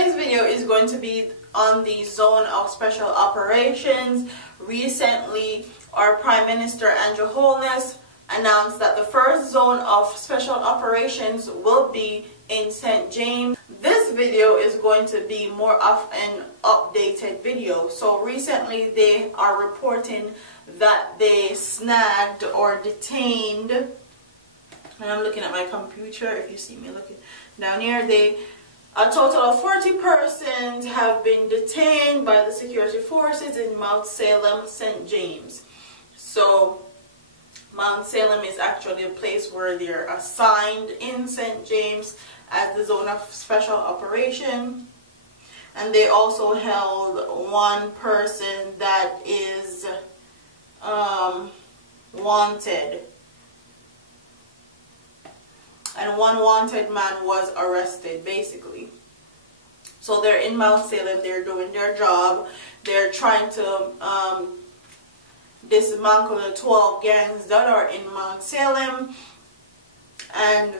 Today's video is going to be on the zone of special operations. Recently, our Prime Minister Andrew Holness announced that the first zone of special operations will be in St. James. This video is going to be more of an updated video. So recently they are reporting that they snagged or detained, and I'm looking at my computer if you see me looking down here, a total of 40 persons have been detained by the security forces in Mount Salem, St. James. So Mount Salem is actually a place where they're assigned in St. James as the zone of special operation. And they also held one person that is wanted. And one wanted man was arrested, basically. So they're in Mount Salem, they're doing their job. They're trying to dismantle the 12 gangs that are in Mount Salem. And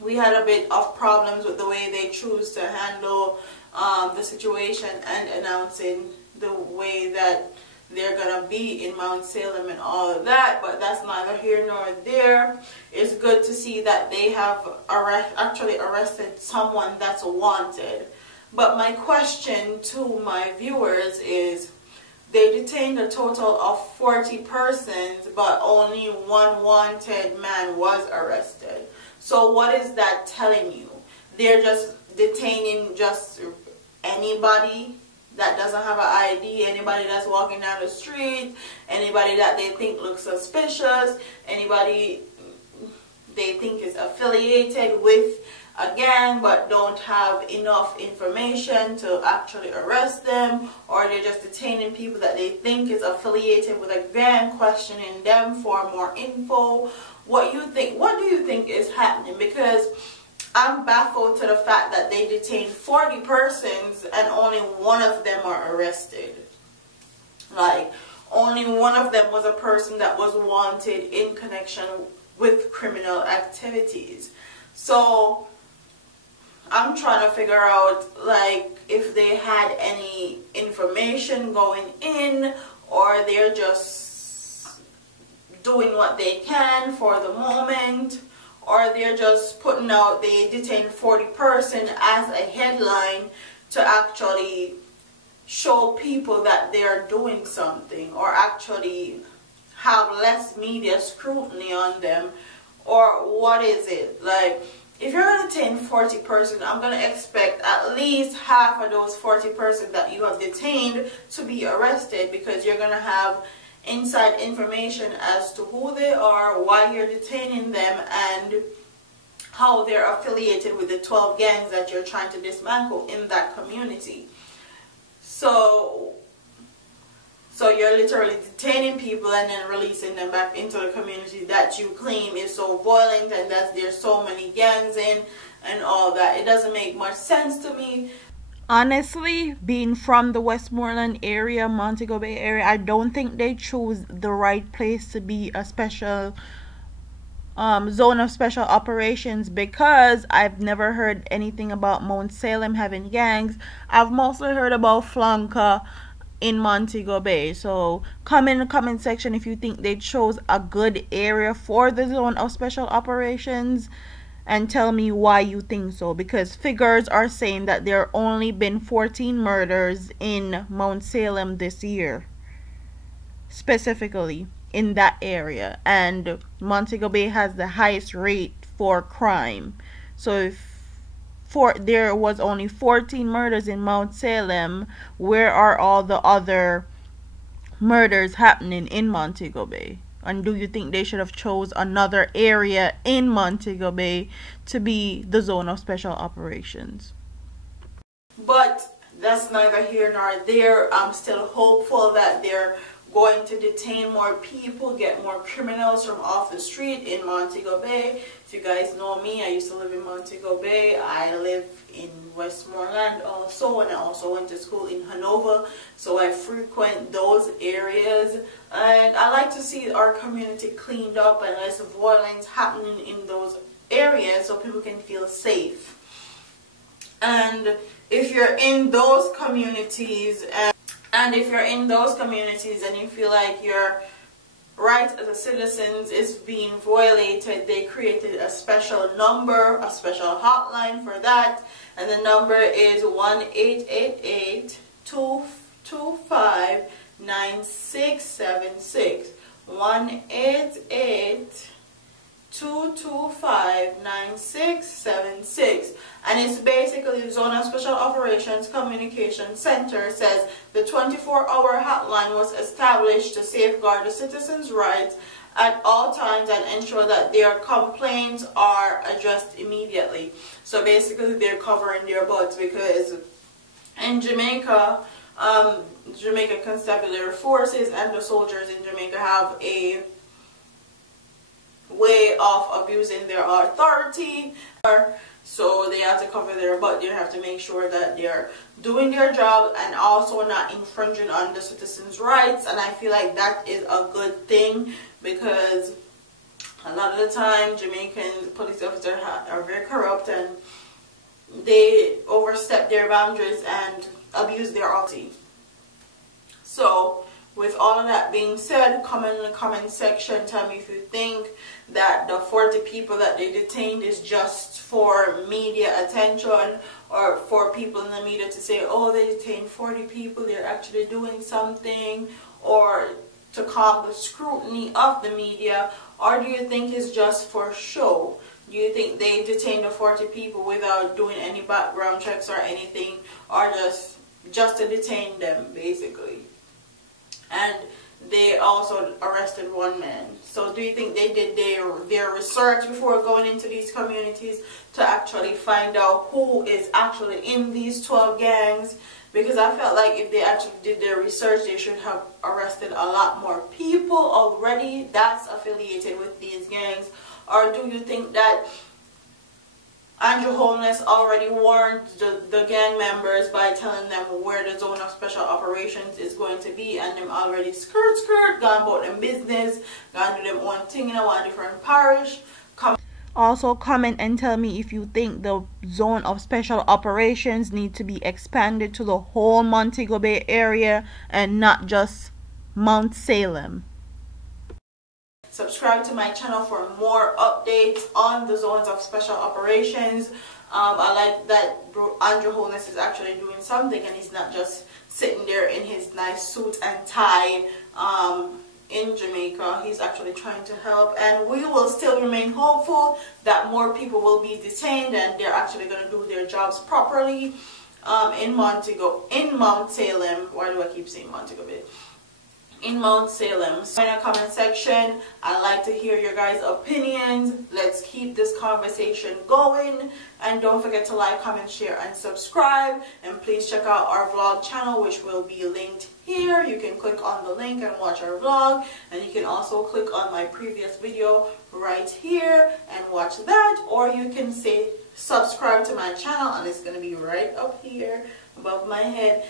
we had a bit of problems with the way they choose to handle the situation and announcing the way that they're gonna be in Mount Salem and all of that, but that's neither here nor there. It's good to see that they have actually arrested someone that's wanted. But my question to my viewers is, they detained a total of 40 persons, but only one wanted man was arrested. So what is that telling you? They're just detaining just anybody that doesn't have an ID, anybody that's walking down the street, anybody that they think looks suspicious, anybody they think is affiliated with a gang but don't have enough information to actually arrest them, or they're just detaining people that they think is affiliated with a gang, questioning them for more info. What do you think is happening? Because I'm baffled to the fact that they detained 40 persons and only one of them are arrested. Like, only one of them was a person that was wanted in connection with criminal activities. So I'm trying to figure out, like, if they had any information going in, or they're just doing what they can for the moment, or they're just putting out they detained 40 persons as a headline to actually show people that they're doing something, or actually have less media scrutiny on them, or what is it? Like, if you're going to detain 40 persons, I'm going to expect at least half of those 40 persons that you have detained to be arrested, because you're going to have inside information as to who they are, why you're detaining them, and how they're affiliated with the 12 gangs that you're trying to dismantle in that community. So you're literally detaining people and then releasing them back into the community that you claim is so violent and that there's so many gangs in and all that. It doesn't make much sense to me. Honestly, being from the Westmoreland area, Montego Bay area, I don't think they chose the right place to be a special zone of special operations, because I've never heard anything about Mount Salem having gangs. I've mostly heard about Flanker in Montego Bay. So comment in the comment section if you think they chose a good area for the zone of special operations, and tell me why you think so, because figures are saying that there only been 14 murders in Mount Salem this year, specifically in that area, and Montego Bay has the highest rate for crime. So if there was only 14 murders in Mount Salem, where are all the other murders happening in Montego Bay? And do you think they should have chose another area in Montego Bay to be the zone of special operations? But that's neither here nor there. I'm still hopeful that they're going to detain more people, get more criminals from off the street in Montego Bay. If you guys know me, I used to live in Montego Bay. I live in Westmoreland also, and I also went to school in Hanover, so I frequent those areas, and I like to see our community cleaned up and less violence happening in those areas so people can feel safe. And if you're in those communities and if you're in those communities and you feel like your right as a citizen is being violated, they created a special number, a special hotline for that, and the number is 1-888-225-9676. 1-888-225-9676, and it's basically the Zone of Special Operations Communication Center says the 24-hour hotline was established to safeguard the citizens' rights at all times and ensure that their complaints are addressed immediately. So basically they're covering their butts, because in Jamaica, Jamaica Constabulary Forces and the soldiers in Jamaica have a way of abusing their authority, so they have to cover their butt. They have to make sure that they're doing their job and also not infringing on the citizens' rights, and I feel like that is a good thing, because a lot of the time Jamaican police officers are very corrupt and they overstep their boundaries and abuse their authority. So with all of that being said, comment in the comment section, tell me if you think that the 40 people that they detained is just for media attention, or for people in the media to say, oh, they detained 40 people, they're actually doing something, or to calm the scrutiny of the media, or do you think it's just for show? Do you think they detained the 40 people without doing any background checks or anything, or just to detain them basically? And they also arrested one man. So do you think they did their research before going into these communities to actually find out who is actually in these 12 gangs? Because I felt like if they actually did their research, they should have arrested a lot more people already that's affiliated with these gangs. Or do you think that Andrew Holness already warned the gang members by telling them where the Zone of Special Operations is going to be, and them already skirt gone about them business, gone do them one thing in a one different parish? Also comment and tell me if you think the Zone of Special Operations need to be expanded to the whole Montego Bay area and not just Mount Salem. Subscribe to my channel for more updates on the Zones of Special Operations. I like that Andrew Holness is actually doing something, and he's not just sitting there in his nice suit and tie in Jamaica. He's actually trying to help, and we will still remain hopeful that more people will be detained and they're actually going to do their jobs properly in Mount Salem. Why do I keep saying Montego Bay? In Mount Salem. So in the comment section, I'd like to hear your guys' opinions. Let's keep this conversation going, and don't forget to like, comment, share, and subscribe. And please check out our vlog channel, which will be linked here. You can click on the link and watch our vlog, and you can also click on my previous video right here and watch that, or you can say subscribe to my channel, and it's going to be right up here above my head.